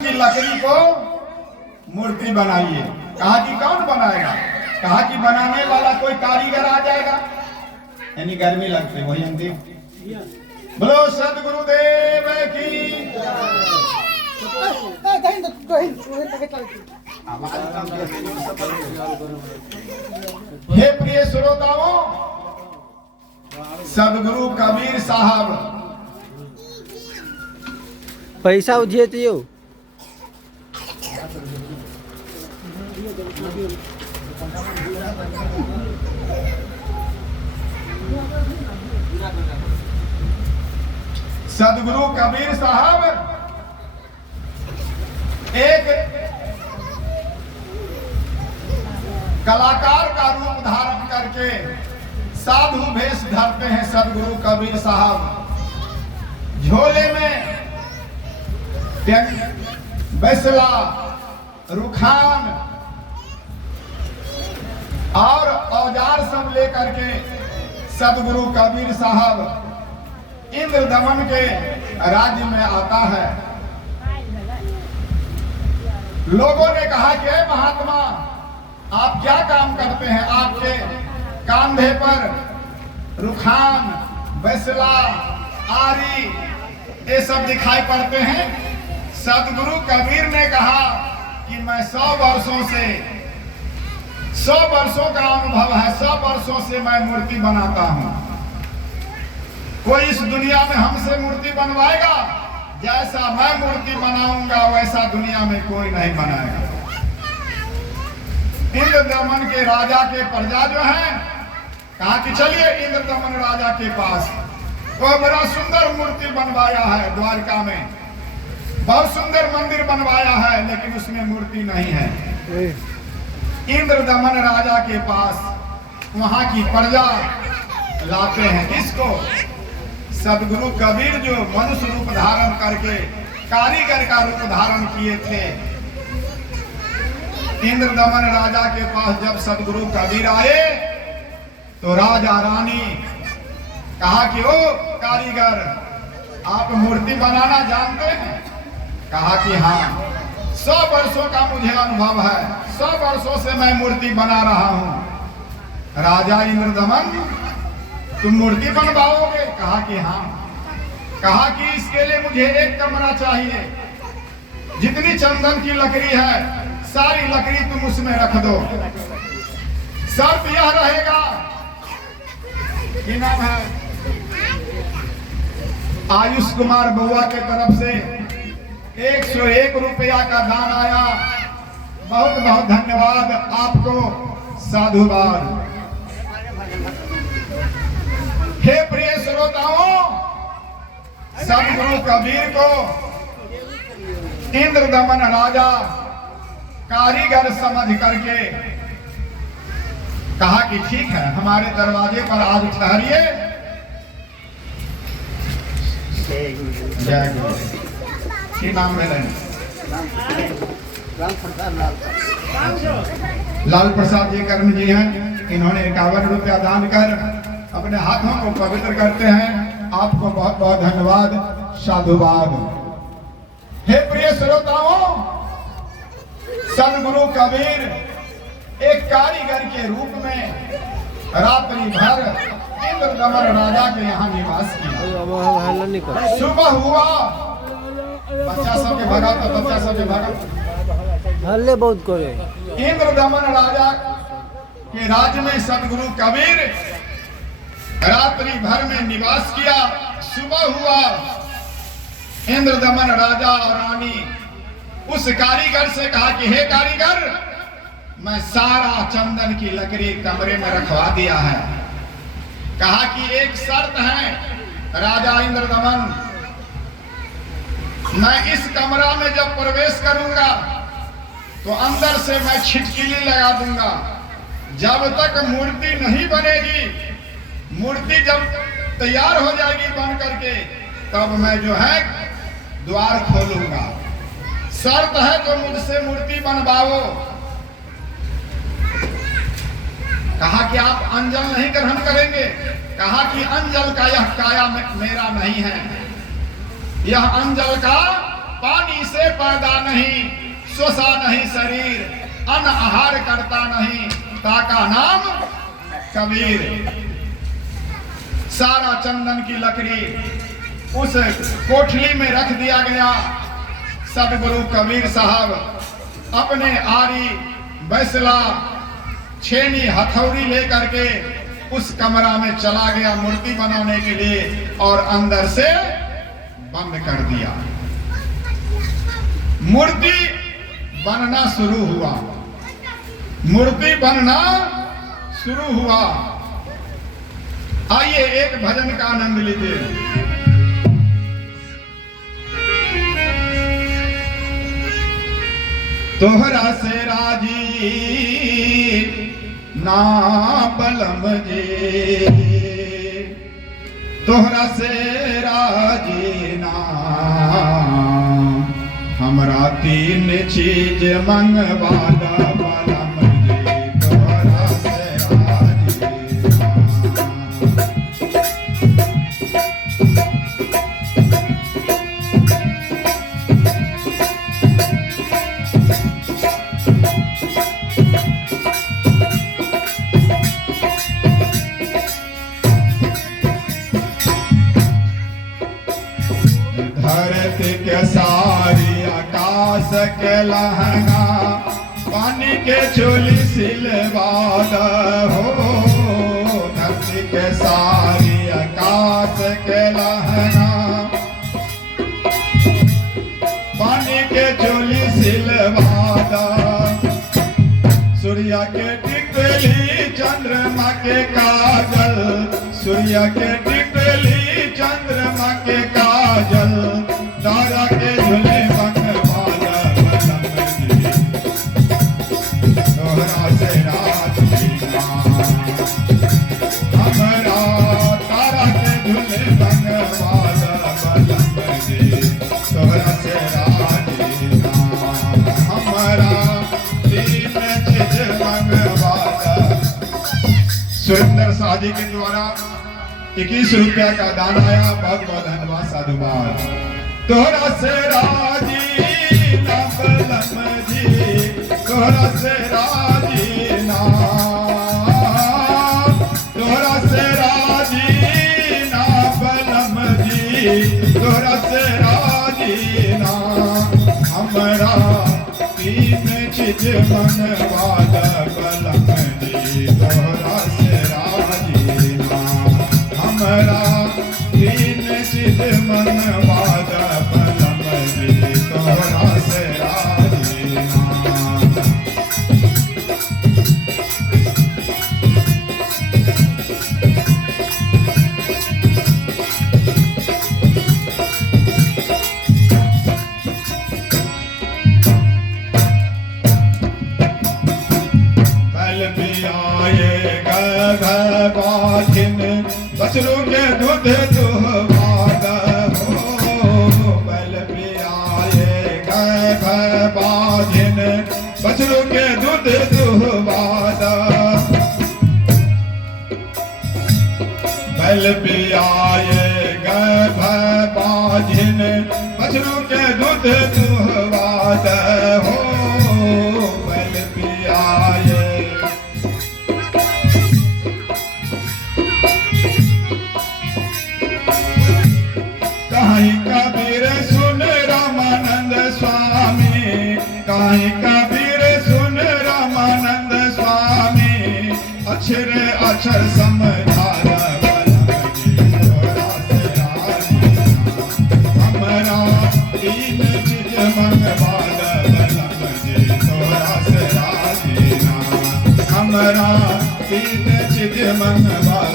की लकड़ी को मूर्ति बनाइए। कहा कि कौन बनाएगा? कहा कि बनाने वाला कोई कारीगर आ जाएगा। यानी गर्मी लगती वही अंतिम। बोलो सदगुरुदेव की। हे प्रिय श्रोताओं, सदगुरु कबीर साहब पैसा उझेतियो सदगुरु कबीर साहब एक कलाकार का रूप धारण करके साधु भेष धरते हैं। सदगुरु कबीर साहब झोले में बैसला, रुखान और औजार सब लेकर के सदगुरु कबीर साहब इंद्र दमन के राज्य में आता है। लोगों ने कहा कि महात्मा आप क्या काम करते हैं? आपके कंधे पर रुखान, बैसला, आरी ये सब दिखाई पड़ते हैं। सदगुरु कबीर ने कहा कि मैं 100 वर्षों का अनुभव है, 100 वर्षों से मैं मूर्ति बनाता हूं। कोई इस दुनिया में हमसे मूर्ति बनवाएगा? जैसा मैं मूर्ति बनाऊंगा वैसा दुनिया में कोई नहीं बनाएगा। इंद्र दमन के राजा के प्रजा जो है, कहा कि चलिए इंद्र दमन राजा के पास। वो बड़ा सुंदर मूर्ति बनवाया है, द्वारका में बहुत सुंदर मंदिर बनवाया है, लेकिन उसमें मूर्ति नहीं है। इंद्र दमन राजा के पास वहां की प्रजा लाते हैं इसको। सदगुरु कबीर जो मनुष्य रूप धारण करके कारीगर का रूप धारण किए थे, इंद्र दमन राजा के पास जब सदगुरु कबीर आए तो राजा रानी कहा कि ओ कारीगर, आप मूर्ति बनाना जानते हैं? कहा कि हाँ, 100 वर्षों का मुझे अनुभव है, 100 वर्षों से मैं मूर्ति बना रहा हूं। राजा इंद्र दमन, तुम मूर्ति बनवाओगे? कहा कि हाँ। कहा कि इसके लिए मुझे एक कमरा चाहिए, जितनी चंदन की लकड़ी है सारी लकड़ी तुम उसमें रख दो। शर्त यह रहेगा कि नाम है आयुष कुमार बउआ के तरफ से 101 रुपया का दान आया। बहुत बहुत धन्यवाद आपको, साधुवाद। हे प्रिय श्रोताओं, सदगुरु कबीर को इंद्र दमन राजा कारीगर समझ करके कहा कि ठीक है, हमारे दरवाजे पर आज ठहरिए। जय गुरु। की नाम है? लाल प्रसाद जी कर्म जी हैं। इन्होंने 51 रुपया दान कर अपने हाथों को पवित्र करते हैं। आपको बहुत बहुत धन्यवाद, साधुवाद। हे प्रिय श्रोताओं, सदगुरु कबीर एक कारीगर के रूप में रात्रि भर इंद्र दमन राजा के यहाँ निवास किया। सुबह हुआ, बच्चा सबके भगा तो बच्चा सबके भगा हल्ले बहुत करे। इंद्र दमन राजा के राज्य में सदगुरु कबीर रात्रि भर में निवास किया। सुबह हुआ, इंद्र दमन राजा और रानी उस कारीगर से कहा कि हे कारीगर, मैं सारा चंदन की लकड़ी कमरे में रखवा दिया है। कहा कि एक शर्त है राजा इंद्र दमन, मैं इस कमरा में जब प्रवेश करूंगा तो अंदर से मैं छिटकिली लगा दूंगा। जब तक मूर्ति नहीं बनेगी, मूर्ति जब तैयार हो जाएगी बन करके, तब मैं जो है द्वार खोलूंगा। शर्त है तो मुझसे मूर्ति बनवाओ। कहा कि आप अंजल नहीं ग्रहण करेंगे? कहा कि अंजल का यह काया मेरा नहीं है, यह अंजल का पानी से पैदा नहीं, श्वसा नहीं शरीर, अन्न आहार करता नहीं, ताका नाम कबीर। सारा चंदन की लकड़ी उस कोठली में रख दिया गया। सदगुरु कबीर साहब अपने आरी, बैसला, छेनी, हथौड़ी लेकर के उस कमरा में चला गया मूर्ति बनाने के लिए और अंदर से बंद कर दिया। मूर्ति बनना शुरू हुआ, मूर्ति बनना शुरू हुआ। आइए एक भजन का आनंद लीजिए। तोहरा से राजी ना बलम जी, तोहरा से राजी ना, हमरा तीन चीज मंगवाला बलम जी, तोहरा से राजी धरती के सारी आकाश के लहंगा, पानी के चोली सिलवाद हो। धरती के सारी आकाश के लहंगा, पानी के चोली सिलवाद। सूर्य के टिकली चंद्रमा के काजल, सूर्य के टिकली चंद्रमा के काजल, तारा के झूले मंगवाला बलम जी, तोहरा से राजी ना, हमरा तारा के झूले मंगवाला बलम जी, तोहरा से राजी ना, हमरा तीन चीज मंगवाला। सुरेंद्र शाह जी के द्वारा 21 रुपया का दान आया। बहुत बहुत धन्यवाद, साधुवाद। तोहरा से राजी ना बलम जी, तोहरा से राजी ना, तोहरा से राजी ना बलम जी, तोहरा से राजी ना, हमरा तीन चीज मनवाला बलम जी, तोहरा से राजी ना, हमरा तीन चीज मनवाला बलम जी, तोहरा से राजी ना। बछरू के दूध दुहवाद हो, बैल पियाए गए बाधिन, बछरू के दूध दुहवाद। बैल पियाए गए बाधिन, बछरू के दूध दुहवाद हो, बैल पियाए। कहीं कबीर सुन रामानंद स्वामी, कहीं कबीर सुन रामानंद स्वामी, अक्षर अक्षर समझारा बलम जी, तोहरा से राजी ना, हमरा तीन चीज मंगवाला बलम जी, तोहरा से राजी ना, हमरा तीन चीज मंगवाला